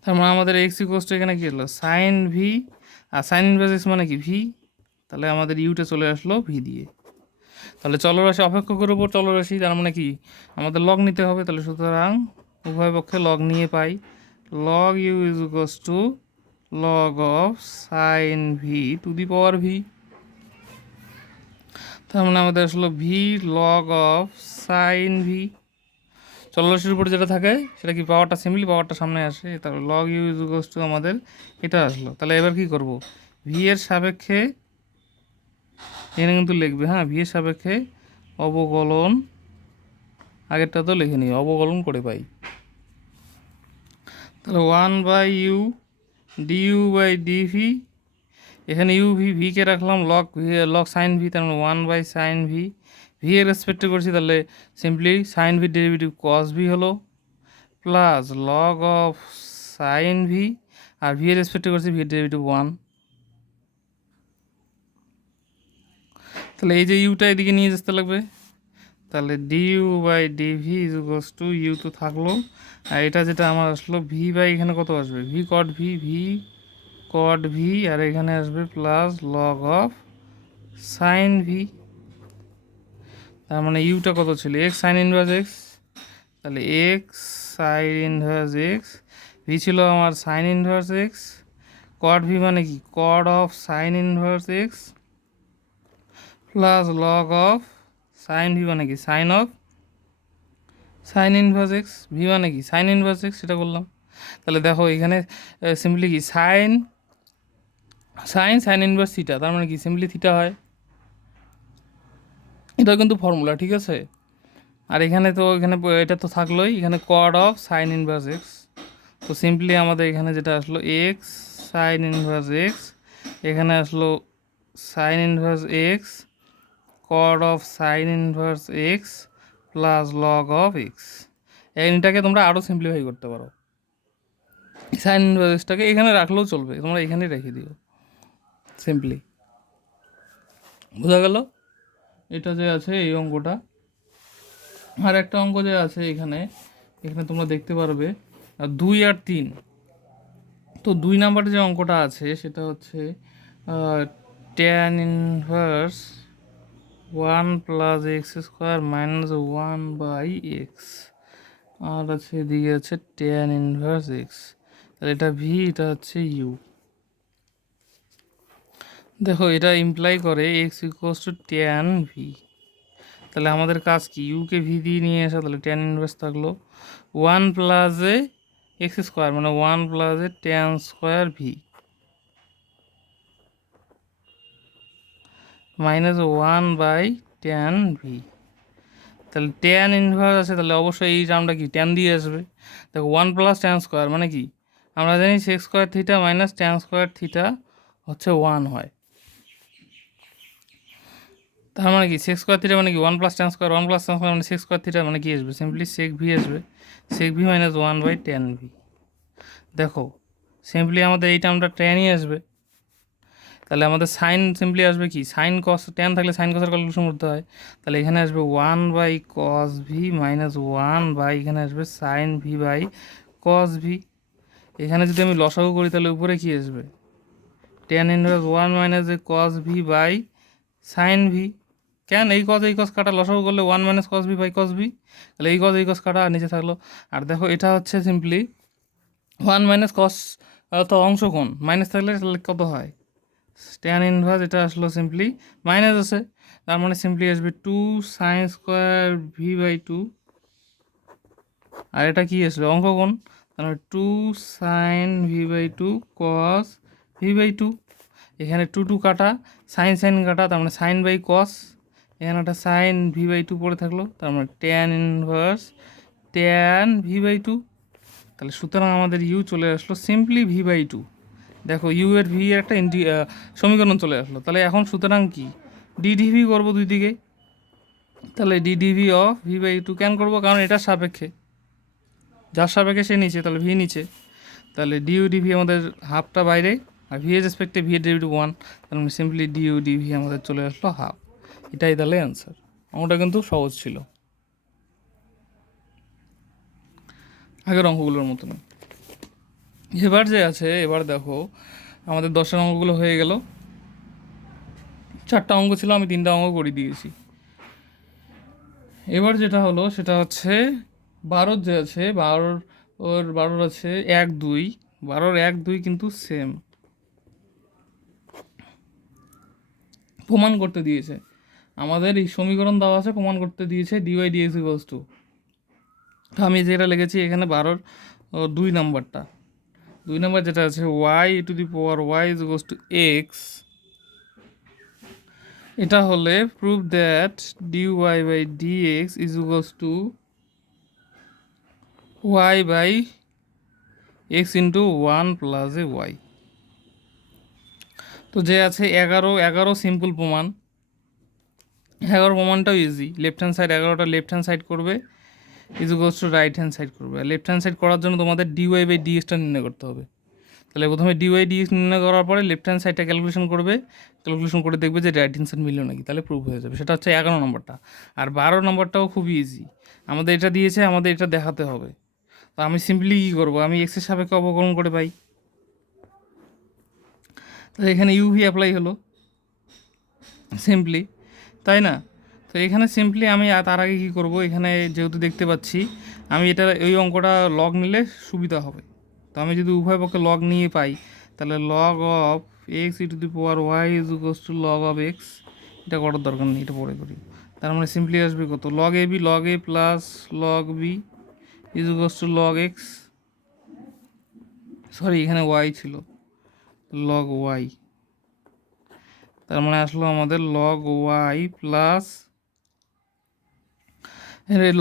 তার মানে আমাদের এক্স ইকুয়ালস টু এখানে কী হলো সাইন ভি, আর সাইন ইনভার্স এক্স মানে কি ভি। তাহলে আমাদের ইউটা চলে আসলো ভি দিয়ে। তাহলে চলরাশি অপেক্ষকের করে উপর চলরাশি, তার মানে কি আমাদের লগ নিতে হবে। তাহলে সুতরাং উভয় পক্ষে লগ নিয়ে পাই, log u is equals to log of sine v to the power v. তার মানে আমাদের আসলো v log of sine v, চলরাশির উপরে যেটা থাকে সেটা কি পাওয়ারটা সিম্পলি পাওয়ারটা সামনে আসে, তারপর log u is equals to আমাদের এটা আসলো। তাহলে এবার কি করব, ভি এর সাপেক্ষে এখানে কিন্তু লিখবে, হ্যাঁ ভি এর সাপেক্ষে অবকলন, আগেরটা তো লিখে নিই, অবকলন করে পাই। তাহলে 1/u du/dv, এখানে ইউ ভি ভিকে রাখলাম log v log sine v, তার মানে 1/sin ভি, ভি এর রেসপেক্টে করছি তাহলে simply sine v derivative cos v হলো, plus log of sine v, আর ভি এর রেসপেক্টে করছি ভি এর ডেরিভেটিভ 1। তাহলে এই যে ইউটা এদিকে নিয়ে যেতে লাগবে, তাহলে du/dv is equals to you তো থাকলো, আর এটা যেটা আমার আসলো ভি বাই এখানে কত আসবে, v cot v, v cot v, আর এখানে আসবে plus log of sine v. তার মানে ইউটা কত ছিল, এক্স সাইন ইনভার্স এক্স, তাহলে x sine inverse x, v ছিল আমার sine inverse x, cot v মানে কি cot of sine inverse x, plus log of sine v মানে কি sine of sine inverse x, v মানে কি সাইন ইনভার্স এক্স, সেটা করলাম। তাহলে দেখো এখানে সিম্পলি কি sine sine sine inverse theta, তার মানে কি সিম্পলি থিটা হয়, এটা কিন্তু ফর্মুলা, ঠিক আছে। আর এখানে তো এখানে এটা তো থাকলোই, এখানে cot of sine inverse x, তো সিম্পলি আমাদের এখানে যেটা আসলো এক্স সাইন ইনভার্স এক্স, এখানে আসলো sine inverse x cot of sine inverse x plus log of x. এটাকে তোমরা আরও সিম্পলিফাই করতে পারো, সাইন ইনভার্স এক্সটাকে এখানে রাখলেও চলবে, তোমরা এখানেই রেখে দিও সিম্পলি। বোঝা গেল এটা যে আছে এই অঙ্কটা। আর একটা অঙ্ক যে আছে এখানে, এখানে তোমরা দেখতে পারবে 2 আর 3, তো 2 নাম্বারে যে অঙ্কটা আছে সেটা হচ্ছে tan inverse 1 plus x square minus 1/x, আর আছে এদিকে আছে ট্যান ইনভার্স এক্স, তাহলে এটা ভি, এটা হচ্ছে ইউ। দেখো এটা ইমপ্লাই করে x equals two tan V, তাহলে আমাদের কাজ কি ইউকে ভি দিয়ে নিয়ে আসা, তাহলে ট্যান ইনভার্স থাকলো 1 প্লাস এ এক্স স্কোয়ার মানে 1 plus a tan square v minus 1/ট্যান ভি। তাহলে ট্যান ইনভার্স আছে, তাহলে অবশ্যই এই টার্মটা কি ট্যান দিয়ে আসবে। দেখো 1 প্লাস ট্যান স্কোয়ার মানে কি, আমরা জানি sex square theta minus tan square theta হচ্ছে 1 হয়, তার মানে কি সেক্স স্কোয়ার থিটা মানে কি 1 plus tan square, 1 plus tan square মানে সেক্স স্কোয়ার থিটা মানে কি আসবে সিম্পলি সেক ভি আসবে, সেক ভি মাইনাস 1/ট্যান ভি। দেখো সিম্পলি আমাদের এই টার্মটা ট্যানই আসবে, তাহলে আমাদের সাইন সিম্পলি আসবে কি সাইন কস, ট্যান থাকলে সাইন কসের ক্যালকুলেশন করতে হয়, তাহলে এখানে আসবে 1/cos ভি মাইনাস 1 এখানে আসবে sine v by cos v. এখানে যদি আমি লসাগু করি তাহলে উপরে কি আসবে tan inverse 1 minus a cos v by sine v. কেন এই কস কাটা লসাগু করলে 1 minus cos v by cos v, তাহলে এই কস কাটা আর নিচে থাকলো। আর দেখো এটা হচ্ছে সিম্পলি 1 মাইনাস কস, তো অংশকোণ মাইনাস থাকলে কত হয় ট্যান ইনভার্স, এটা আসলো সিম্পলি মাইনাস আছে, তার মানে সিম্পলি আসবে 2 সাইন স্কোয়ার ভি বাই 2, আর এটা কি আসলো অঙ্ককোণ, তার মানে 2 sine v by 2 cos v by 2, এখানে 2 কাটা সাইন সাইন কাটা, তার মানে সাইন বাই কস, এখানে একটা সাইন ভি বাই 2 পড়ে থাকলো, তার মানে tan inverse tan v by 2। তাহলে সুতরাং আমাদের ইউ চলে আসলো সিম্পলি ভি বাই 2। দেখো ইউ এর ভি এর একটা সমীকরণ চলে আসলো, তাহলে এখন সুতরাং কি ডিডিভি করবো দুই দিকে, তাহলে ডিডিভি অফ ভি বাই 2 কেন করবো, কারণ এটার সাপেক্ষে, যার সাপেক্ষে সে নিচে, তাহলে ভি নিচে, তাহলে ডিউ ডিভি আমাদের হাফটা বাইরে, আর ভি এর রেসপেক্টে ভি এর ডেরিভেটিভ 1, তাহলে সিম্পলি ডিউ ডিভি আমাদের চলে আসলো হাফ। এটাই তাহলে অ্যান্সার। অঙ্কটা কিন্তু সহজ ছিল আগের অঙ্কগুলোর মতন। এবার যে আছে, এবার দেখো আমাদের 10-এর অঙ্কগুলো হয়ে গেল, 4টা অঙ্ক ছিল, আমি 3টা অঙ্ক করে দিয়েছি। এবার যেটা হলো সেটা হচ্ছে 12 যে আছে, 12 আছে 1 2, 12 1 2 কিন্তু সেম, প্রমাণ করতে দিয়েছে। আমাদের এই সমীকরণ দেওয়া আছে, প্রমাণ করতে দিয়েছে ডিওয়াই ডিএক্স ইকুয়ালস টু, তো আমি যেটা লিখেছি এখানে 12 2 নাম্বারটা, 2 নাম্বার যেটা আছে y to the power y is equals to x, এটা হলে prove that dy by dx is equals to y by x into 1 plus a y. তো যে আছে 11 সিম্পল প্রমাণ, 11 প্রমাণটাও ইজি, লেফট হ্যান্ড সাইড 11টা লেফট হ্যান্ড সাইড করবে is equals to right hand side করবে। লেফট হ্যান্ড সাইড করার জন্য তোমাদের ডিওয়াই বাই ডিএক্সটা নির্ণয় করতে হবে। তাহলে প্রথমে ডিওয়াই ডিএক্স নির্ণয় করার পরে লেফট হ্যান্ড সাইডটা ক্যালকুলেশন করবে, ক্যালকুলেশন করে দেখবে যে রাইট হ্যান্ড সাইড মিলল নাকি, তাহলে প্রুভ হয়ে যাবে। সেটা হচ্ছে 11 নম্বরটা। আর 12 নম্বরটাও খুবই ইজি, আমাদের এটা দিয়েছে, আমাদের এটা দেখাতে হবে। তো আমি সিম্পলি কী করবো, আমি এক্সের সাপেক্ষে অবকলন করে পাই, তাহলে এখানে ইউভি অ্যাপ্লাই হলো সিম্পলি, তাই না? তো এখানে সিম্পলি আমি তার আগে কী করব, এখানে যেহেতু দেখতে পাচ্ছি আমি এটা ওই অঙ্কটা লগ নিলে সুবিধা হবে। তো আমি যদি উভয় পক্ষে লগ নিয়ে পাই, তাহলে log of x e to the power y is equals to log of x, এটা করার দরকার নেই, এটা পরে করি। তার মানে সিম্পলি আসবে কত, log a b, log a plus log b is equals to log x, sorry এখানে ওয়াই ছিল, লগ ওয়াই, তার মানে আসলো আমাদের লগ ওয়াই প্লাস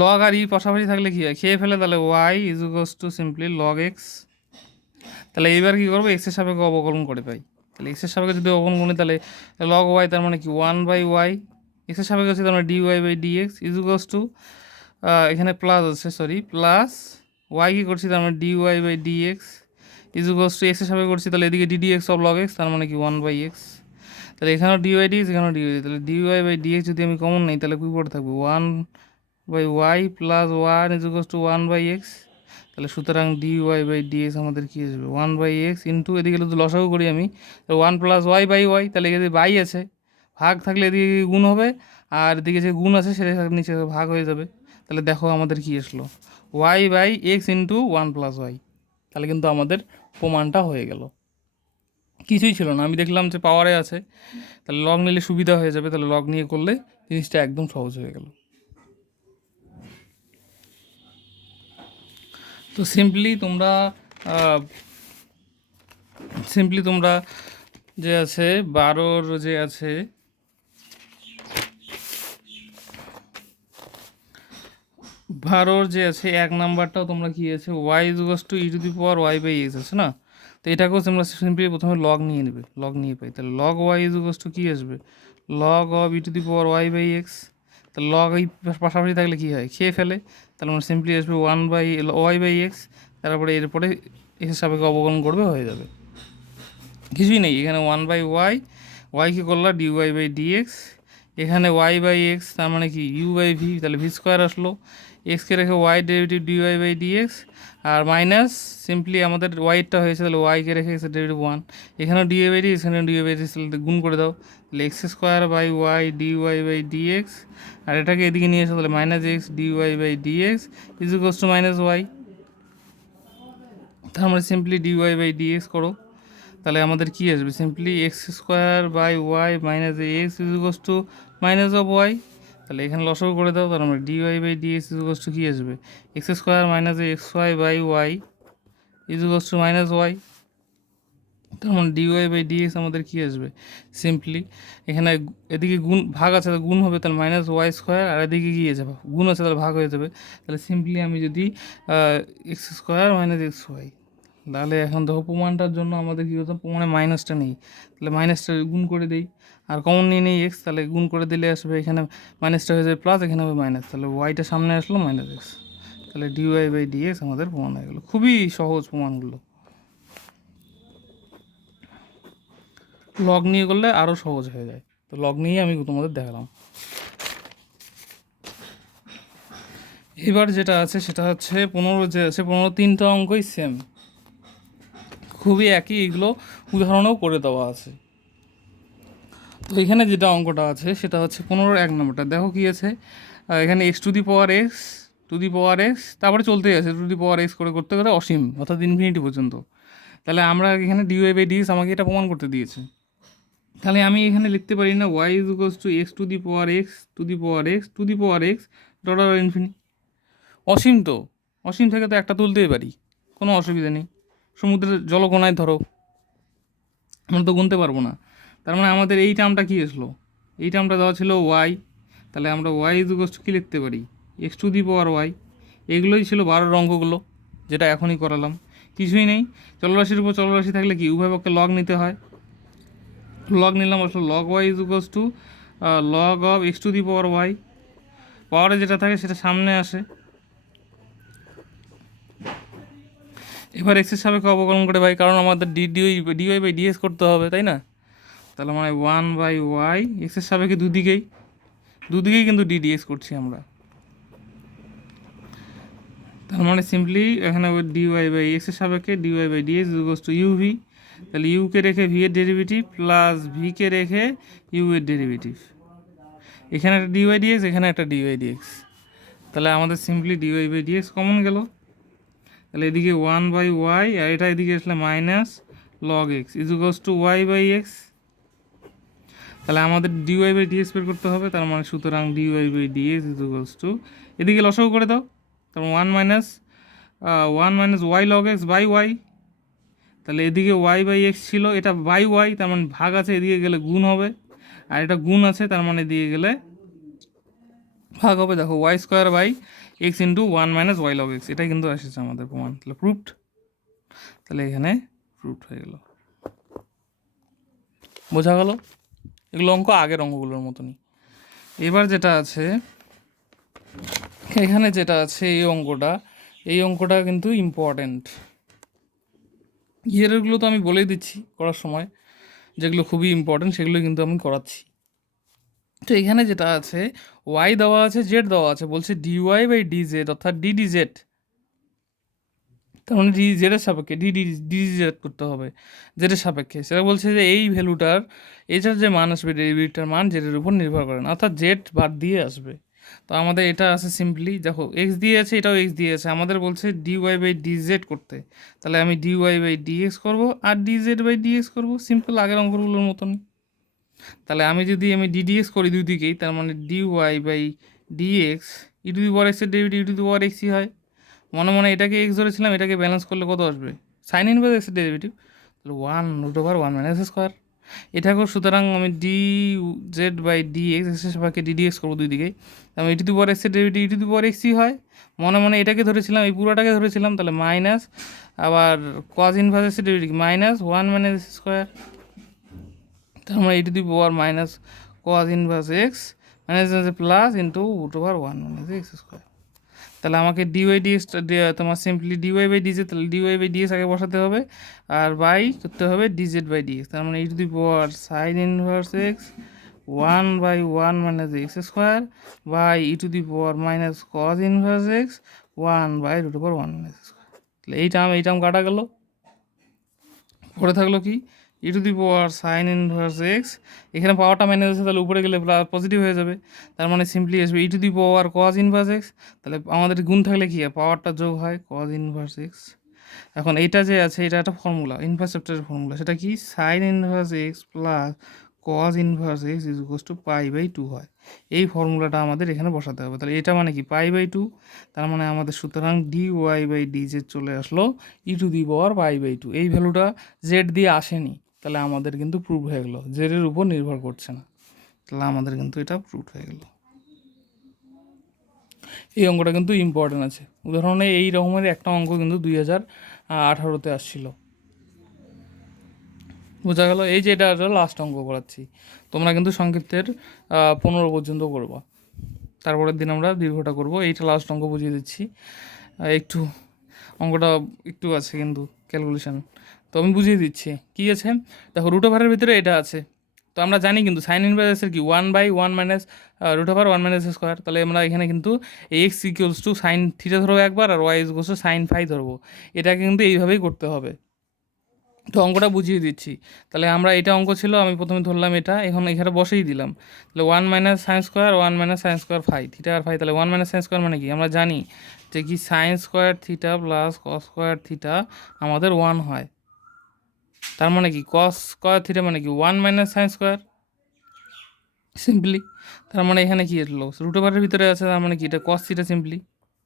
লগ আর ই পাশাপাশি থাকলে কী হয়, খেয়ে ফেলে, তাহলে y is equals to simply log x. তাহলে এইবার কী করবো, এক্সের সাপেক্ষে অবকলন করে পাই, তাহলে এক্সের সাপেক্ষে যদি অবকলন করি তাহলে লগ ওয়াই, তার মানে কি 1 বাই ওয়াই, এক্সের সাপেক্ষে হচ্ছে তার মানে d y by d x is equals to, এখানে প্লাস আছে সরি, প্লাস ওয়াই কী করছি তার মানে d y by d x is equals to এক্সের সাপেক্ষে করছি, তাহলে এদিকে dd x of log x, তার মানে কি 1 বাই এক্স। তাহলে এখানেও ডি ওয়াই ডি এক্স, এখানেও ডি ওয়াই, তাহলে d y by d x যদি আমি কমন নিই তাহলে কী করে থাকবে 1 by y plus 1 is equals to 1 by x. তাহলে সুতরাং d y by d x আমাদের কী আসবে 1 বাই এক্স ইন্টু, এদিকে যদি লসাগু করি আমি, তো 1 প্লাস ওয়াই বাই ওয়াই, তাহলে এদিকে বাই আছে, ভাগ থাকলে এদিকে গুণ হবে, আর এদিকে যে গুণ আছে সেটা নিচে ভাগ হয়ে যাবে। তাহলে দেখো আমাদের কী আসলো y by x into 1 plus y, তাহলে কিন্তু আমাদের প্রমাণটা হয়ে গেল, কিছুই ছিল না। আমি দেখলাম যে পাওয়ারে আছে, তাহলে লগ নিলে সুবিধা হয়ে যাবে, তাহলে লগ নিয়ে করলে জিনিসটা একদম সহজ হয়ে গেল। তো সিম্পলি তোমরা যে আছে 12 যে আছে 12 যে আছে 1 নাম্বারটাও তোমরা কী আছে y is equals to e to the power y by x আছে না, তো এটাকেও তোমরা সিম্পলি প্রথমে লগ নিয়ে নেবে, লগ নিয়ে পাই, তাহলে log y is equals to কী আসবে log of e to the power y by x. তাহলে লগ এই পাশাপাশি থাকলে কী হয়, খেয়ে ফেলে, তাহলে আমরা সিম্পলি আসবে 1 বাই ওয়াই বাই এক্স, তারপরে এরপরে এক্সের সাপেক্ষে অবকলন করবে, হয়ে যাবে, কিছুই নেই এখানে 1 বাই ওয়াই, ওয়াই কী করলো d y by d x, এখানে ওয়াই বাই এক্স তার মানে কি ইউ বাই ভি, তাহলে ভি স্কোয়ার আসলো, এক্সকে রেখে y derivative d y by d x, আর মাইনাস সিম্পলি আমাদের ওয়াইটা হয়েছে, তাহলে ওয়াইকে রেখে এক্সের ডেরিভেটিভ 1, এখানেও d y by d x, এখানে d y by d x, তাহলে গুণ করে দাও, তাহলে x square by y d y by d x, আর এটাকে এদিকে নিয়ে এসে তাহলে minus x d y by d x is equals to minus y. তার মানে simply d y by d x করো, তাহলে আমাদের কী আসবে simply x square by y minus x is equals to minus of y, তাহলে এখানে লসাগু করে দাও, তাহলে আমরা d y by d x is equals to কী আসবে x square minus x y by y is equals to minus y. তার মানে d y by d x আমাদের কী আসবে সিম্পলি, এখানে এদিকে গুণ ভাগ আছে তাহলে গুণ হবে, তাহলে মাইনাস ওয়াই স্কোয়ার, আর এদিকে কী আছে গুণ আছে তাহলে ভাগ হয়ে যাবে, তাহলে সিম্পলি আমি যদি x square minus x y, তাহলে এখন দেখো প্রমাণটার জন্য আমাদের কী করতে, প্রমাণে মাইনাসটা নেই, তাহলে মাইনাসটা গুণ করে দিই, আর কমন নিয়ে নেই এক্স, তাহলে গুণ করে দিলে আসবে এখানে মাইনাসটা হয়ে যাবে প্লাস, এখানে হবে মাইনাস, তাহলে ওয়াইটা সামনে আসলো মাইনাস এক্স, তাহলে d y by d x আমাদের প্রমাণ হয়ে গেলো। খুবই সহজ প্রমাণগুলো, লগ নিয়ে করলে আরও সহজ হয়ে যায়, তো লগ নিয়ে আমি তোমাদের দেখালাম। এবার যেটা আছে সেটা হচ্ছে 15 যে আছে 15 তিনটা অঙ্কই সেম, খুবই একই, এগুলো উদাহরণেও করে দেওয়া আছে। তো এখানে যেটা অঙ্কটা আছে সেটা হচ্ছে 15 নম্বরটা, দেখো কী আছে এখানে x to the power x তারপরে চলতেই আছে টু দি পাওয়ার এক্স করে করতে করতে অসীম অর্থাৎ ইনফিনিটি পর্যন্ত। তাহলে আমরা এখানে ডিওয়াই বাই ডিএক্স আমাকে এটা প্রমাণ করতে দিয়েছে, তাহলে আমি এখানে লিখতে পারি না y is equals to x to the power x to the power x to the power x dot আর ইনফিনিটি। অসীম তো, অসীম থেকে তো একটা তুলতেই পারি, কোনো অসুবিধা নেই। সমুদ্রের জলকণায় ধরো, আমরা তো গুনতে পারবো না। তার মানে আমাদের এই টার্মটা কী আসলো, এই টার্মটা দেওয়া ছিল ওয়াই, তাহলে আমরা ওয়াই ইজ ইকুয়ালস টু কী লিখতে পারি, x to the power y. এগুলোই ছিল 12 অঙ্কগুলো, যেটা এখনই করালাম। কিছুই নেই, চলরাশির উপর চলরাশি থাকলে কি উভয় পক্ষে লগ নিতে হয়। লগ নিলাম, আসলে log y is equals to log of x to the power y. পাওয়ারে যেটা থাকে সেটা সামনে আসে। এবার এক্সের সাপেক্ষে অবকলন করে ভাই, কারণ আমাদের ডিওয়াই বাই ডিএস করতে হবে, তাই না? তাহলে মানে 1/y এক্সের সাপেক্ষে দুদিকেই কিন্তু ডিডিএস করছি আমরা। তার মানে সিম্পলি এখানে ডিওয়াই বাই এক্সের সাপেক্ষে dy by dx equals to uv. তাহলে ইউকে রেখে ভি এর ডেরিভেটিভ প্লাস ভিকে রেখে ইউ এর ডেরিভেটিভ। এখানে একটা ডিওয়াই ডিএক্স, এখানে একটা ডিওয়াই ডিএক্স। তাহলে আমাদের simply dy by dx common গেল। তাহলে এদিকে 1/y আর এটা এদিকে আসলে minus log x is equals to y by x. তাহলে আমাদের ডিওয়াই বাই ডিএক্স বের করতে হবে। তার মানে সুতরাং dy by dx is equals to, এদিকে লসাগু করে দাও, তারপর 1 minus y log x by y. তাহলে এদিকে ওয়াই বাই এক্স ছিল, এটা বাই ওয়াই, তার মানে ভাগ আছে, এদিকে গেলে গুণ হবে। আর এটা গুণ আছে, তার মানে দিয়ে গেলে ভাগ হবে। দেখো y square by x into 1 - y log x, এটাই কিন্তু এসেছে আমাদের প্রমাণ। তাহলে প্রুফড, তাহলে এখানে প্রুফড হয়ে গেল। বোঝা গেল? এগুলো অঙ্ক আগের অঙ্কগুলোর মতনই। এবার যেটা আছে এখানে, যেটা আছে এই অঙ্কটা কিন্তু ইম্পর্ট্যান্ট। ইয়েরগুলো তো আমি বলেই দিচ্ছি করার সময়, যেগুলো খুবই ইম্পর্ট্যান্ট সেগুলো কিন্তু আমি করাচ্ছি। তো এখানে যেটা আছে ওয়াই দেওয়া আছে, জেড দেওয়া আছে, বলছে ডিওয়াই বাই ডিজেড অর্থাৎ ডিডিজেড। তার মানে ডি জেডের সাপেক্ষে ডিডিজেড করতে হবে জেডের সাপেক্ষে। সেটা বলছে যে এই ভ্যালুটার, এটার যে মান আসবে ডেরিভেটিভটার মান জেডের উপর নির্ভর করে না, অর্থাৎ জেড বাদ দিয়ে আসবে। তো আমাদের এটা আছে সিম্পলি, দেখো এক্স দিয়ে আছে, এটাও এক্স দিয়ে আছে, আমাদের বলছে ডিওয়াই বাই ডিজেড করতে। তাহলে আমি ডিওয়াই বাই ডিএক্স করবো আর ডিজেড বাই ডিএক্স করবো, সিম্পল আগের অঙ্কগুলোর মতনই। তাহলে আমি ডিডিএক্স করি দুই দিকেই, তার মানে dy by dx e to the power এক্সের ডেরিভেটিভ ই টু দি পাওয়ার এক্সই হয়। মনে মনে এটাকে এক্স ধরেছিলাম, এটাকে ব্যালেন্স করলে কত আসবে, সাইন ইনভার্স এক্সের ডেরিভেটিভ, তাহলে 1/1 - স্কোয়ার। এটাকেও সুতরাং আমি d z by d x এক্সের সাপেক্ষে ডিডিএক্স করবো দুই দিকেই, আমি ই টু দি পাওয়ার এক্সের ডেরিভেটিভ ই টু দি পাওয়ার এক্সই হয়। মনে মনে এটাকে ধরেছিলাম, এই পুরোটাকে ধরেছিলাম, তাহলে মাইনাস, আবার কজ ইনভার্স এক্সের ডেরিভেটিভ -1 - স্কোয়ার। তার মানে e to the power minus cos inverse x minus plus into √1 - x square. তাহলে আমাকে ডিওয়াই ডিএক্স তোমার সিম্পলি ডিওয়াই বাই ডিজেড, তাহলে ডিওয়াই বাই ডিএক্স আগে বসাতে হবে আর বাই করতে হবে ডিজেড বাই ডিএক্স। তার মানে e to the power sine inverse x 1/1 - x square by e to the power minus cos inverse x 1/√1 - x square. তাহলে এই টার্ম কাটা গেল, পরে থাকলো কি e to the power sine inverse x, এখানে পাওয়ারটা মেনে যাচ্ছে, তাহলে উপরে গেলে পজিটিভ হয়ে যাবে। তার মানে সিম্পলি আসবে e to the power cos inverse x. তাহলে আমাদের গুণ থাকলে কি হয়, পাওয়ারটা যোগ হয় কজ ইনভার্স এক্স। এখন এইটা যে আছে, এটা একটা ফর্মুলা, ইনভার্স চ্যাপ্টারের ফর্মুলা, সেটা কি sine inverse x plus cos inverse x is equals to π/2 হয়। এই ফর্মুলাটা আমাদের এখানে বসাতে হবে। তাহলে এটা মানে কি π/2, তার মানে আমাদের সুতরাং ডিওয়াই বাই ডিজেড চলে আসলো ই টু দি পাওয়ার π/2। এই ভ্যালুটা জেড দিয়ে আসেনি, তাহলে আমাদের কিন্তু প্রুভ হয়ে গেলো, জেডের উপর নির্ভর করছে না, তাহলে আমাদের কিন্তু এটা প্রুভ হয়ে গেল। এই অঙ্কটা কিন্তু ইম্পর্টেন্ট আছে। উদাহরণে এই রকমের একটা অঙ্ক কিন্তু 2018-তে আসছিল। বোঝা গেল? এই যে এটা লাস্ট অঙ্ক করাচ্ছি, তোমরা কিন্তু সংক্ষিপ্তের 15 পর্যন্ত করবা, তারপরের দিন আমরা দীর্ঘটা করব। এইটা লাস্ট অঙ্ক বুঝিয়ে দিচ্ছি। একটু অঙ্কটা একটু আছে কিন্তু ক্যালকুলেশন, তো আমি বুঝিয়ে দিচ্ছি কী আছে। দেখো √এর ভিতরে এটা আছে, তো আমরা জানি কিন্তু সাইন ইনভার্সের কি 1/1 - √1 - স্কোয়ার। তাহলে আমরা এখানে কিন্তু x equals to sine theta ধরবো একবার, আর y equals to sine phi ধরবো। এটাকে কিন্তু এইভাবেই করতে হবে। তো অঙ্কটা বুঝিয়ে দিচ্ছি। তাহলে আমরা এটা অঙ্ক ছিল, আমি প্রথমে ধরলাম এটা, এখন এখানে বসেই দিলাম। তাহলে 1 - sine square 1 - sine square phi theta আর ফাই। তাহলে 1 - সাইন স্কোয়ার মানে কি, আমরা জানি যে কি sine square theta plus cos square theta আমাদের 1 হয়। তার মানে কি কস স্কোয়ার থিটা মানে কি 1 মাইনাস সাইন স্কোয়ার, সিম্পলি। তার মানে এখানে কি আসলো, রুট ওভারের ভিতরে আছে, তার মানে কি এটা কস থিটা, সিম্পলি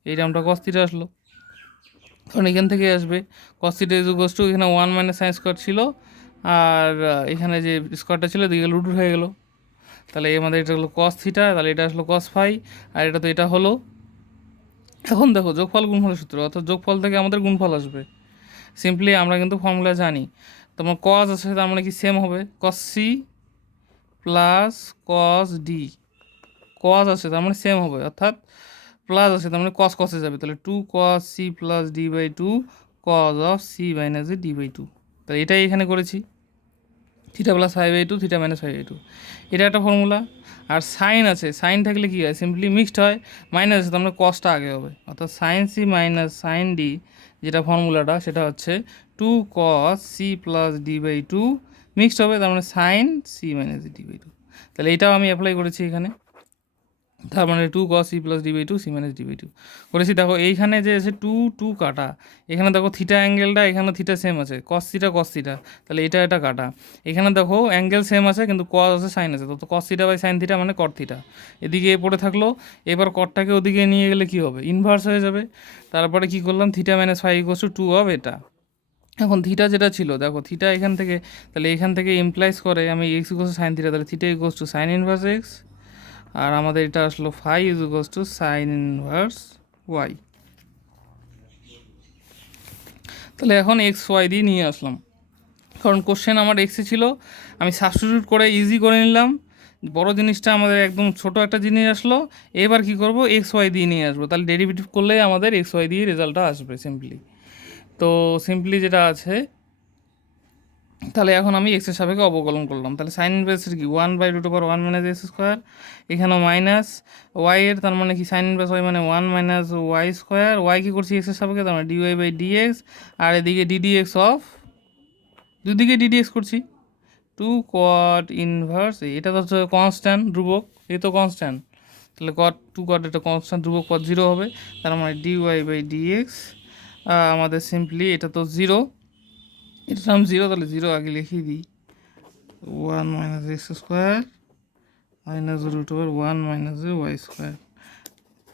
এই টার্মটা কস থিটা আসলো। কারণ এখান থেকে আসবে cos theta is equals to, এখানে 1 মাইনাস সাইন স্কোয়ার ছিল, আর এখানে যে স্কোয়ারটা ছিল দিকে রুট হয়ে গেলো, তাহলে আমাদের এটা হলো কস থিটা, তাহলে এটা আসলো কস ফাই, আর এটা তো এটা হলো। এখন দেখো যোগফল গুণফলের সূত্র, অর্থাৎ যোগফল থেকে আমাদের গুণফল আসবে। সিম্পলি আমরা কিন্তু ফর্মুলা জানি, তোমার কস আছে তার মানে কি সেম হবে cos c plus cos d, cos আছে তার মানে সেম হবে, অর্থাৎ প্লাস আছে তার মানে কস কসে যাবে, তাহলে 2 cos c + d/2 cos of C minus d/2, তাহলে এটাই এখানে করেছি, থিটা প্লাস 5/2 থিটা মাইনাস 5/2, এটা একটা ফর্মুলা। আর সাইন আছে, সাইন থাকলে কী হয়, সিম্পলি মিক্সড হয়, মাইনাস আছে তার মানে কসটা আগে হবে, অর্থাৎ sine C minus sine D, যেটা ফর্মুলাটা সেটা হচ্ছে 2 cos c + d/2 মিক্সড হবে, তার মানে সাইন সি মাইনাস d/2, তাহলে এটাও আমি অ্যাপ্লাই করেছি এখানে, তার মানে 2 cos c + d/2 c minus d/2 করেছি। দেখো এইখানে যে আছে 2 কাটা, এখানে দেখো থিটা অ্যাঙ্গেলটা এখানে থিটা সেম আছে, cos থিটা, তাহলে এটা কাটা, এখানে দেখো অ্যাঙ্গেল সেম আছে কিন্তু cos আছে সাইন আছে, তো cos θ/sin θ মানে cot থিটা, এদিকে পড়ে থাকলো। এবার কটটাকে ওদিকে নিয়ে গেলে কি হবে, ইনভার্স হয়ে যাবে। তারপরে কি করলাম, থিটা মাইনাস 5 = 2 অফ এটা। এখন থিটা যেটা ছিল দেখো, থিটা এখান থেকে, তাহলে এখান থেকে ইমপ্লাইজ করে আমি x = sin θ, তাহলে থিটা = sin ইনভার্স x, আর আমাদের এটা আসলো phi is equals to sine inverse Y. তাহলে এখন এক্স ওয়াই দিয়ে নিয়ে আসলাম, কারণ কোশ্চেন আমার এক্সে ছিল, আমি সাবস্টিটিউট করে ইজি করে নিলাম, বড় জিনিসটা আমাদের একদম ছোট একটা জিনিস আসলো। এবার কি করব, এক্স ওয়াই দিয়ে নিয়ে আসবো, তাহলে ডেরিভেটিভ করলেই আমাদের এক্স ওয়াই দিয়ে রেজাল্টটা আসবে সিম্পলি। তো সিম্পলি যেটা আছে, তাহলে এখন আমি এক্সের সাপেক্ষে অবকলন করলাম, তাহলে সাইন ইনভার্সের কি 1/√1 - x², এখানেও মাইনাস ওয়াই এর, তার মানে কি সাইন ইনভার্স ওয়াই মানে 1 - y², ওয়াই কি করছি এক্সের সাপেক্ষে, তার মানে dy/dx, আর এদিকে ddx অফ, দুদিকে ddx করছি 2 cot ইনভার্স, এটা তো হচ্ছে কনস্ট্যান্ট ধ্রুবক, এই তো কনস্ট্যান্ট, তাহলে cot এটা কনস্ট্যান্ট ধ্রুবক পদ 0 হবে, তার মানে dy/dx, আমাদের সিম্পলি এটা তো 0, এটার নাম 0, তাহলে 0 আগে লিখিয়ে দিই, 1 - x² মাইনাস √1 - y²,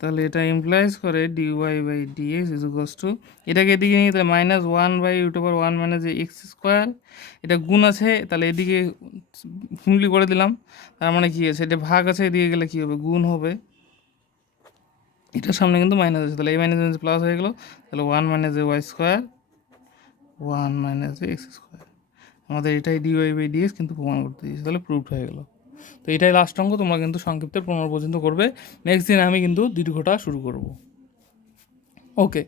তাহলে এটা ইমপ্লাইজ করে dy/dx ইজ ইকুয়ালস টু, এটাকে এদিকে নিয়ে তাহলে -1/√1 - x², এটা গুণ আছে তাহলে এদিকে সিম্পলি করে দিলাম, তার মানে কী আছে, এটা ভাগ আছে, এদিকে গেলে কী হবে, গুণ হবে, এটার সামনে কিন্তু মাইনাস আছে, তাহলে এই মাইনাস প্লাস হয়ে গেলো, তাহলে 1 - y², 1 - x², আমাদের এটাই dy/dx কিন্তু প্রমাণ করতে দিয়েছে, তাহলে প্রুফড হয়ে গেল। তো এটাই লাস্ট অঙ্ক, তোমরা কিন্তু সংক্ষিপ্তের 15 পর্যন্ত করবে, নেক্সট দিন আমি কিন্তু দীর্ঘটা শুরু করব। ওকে।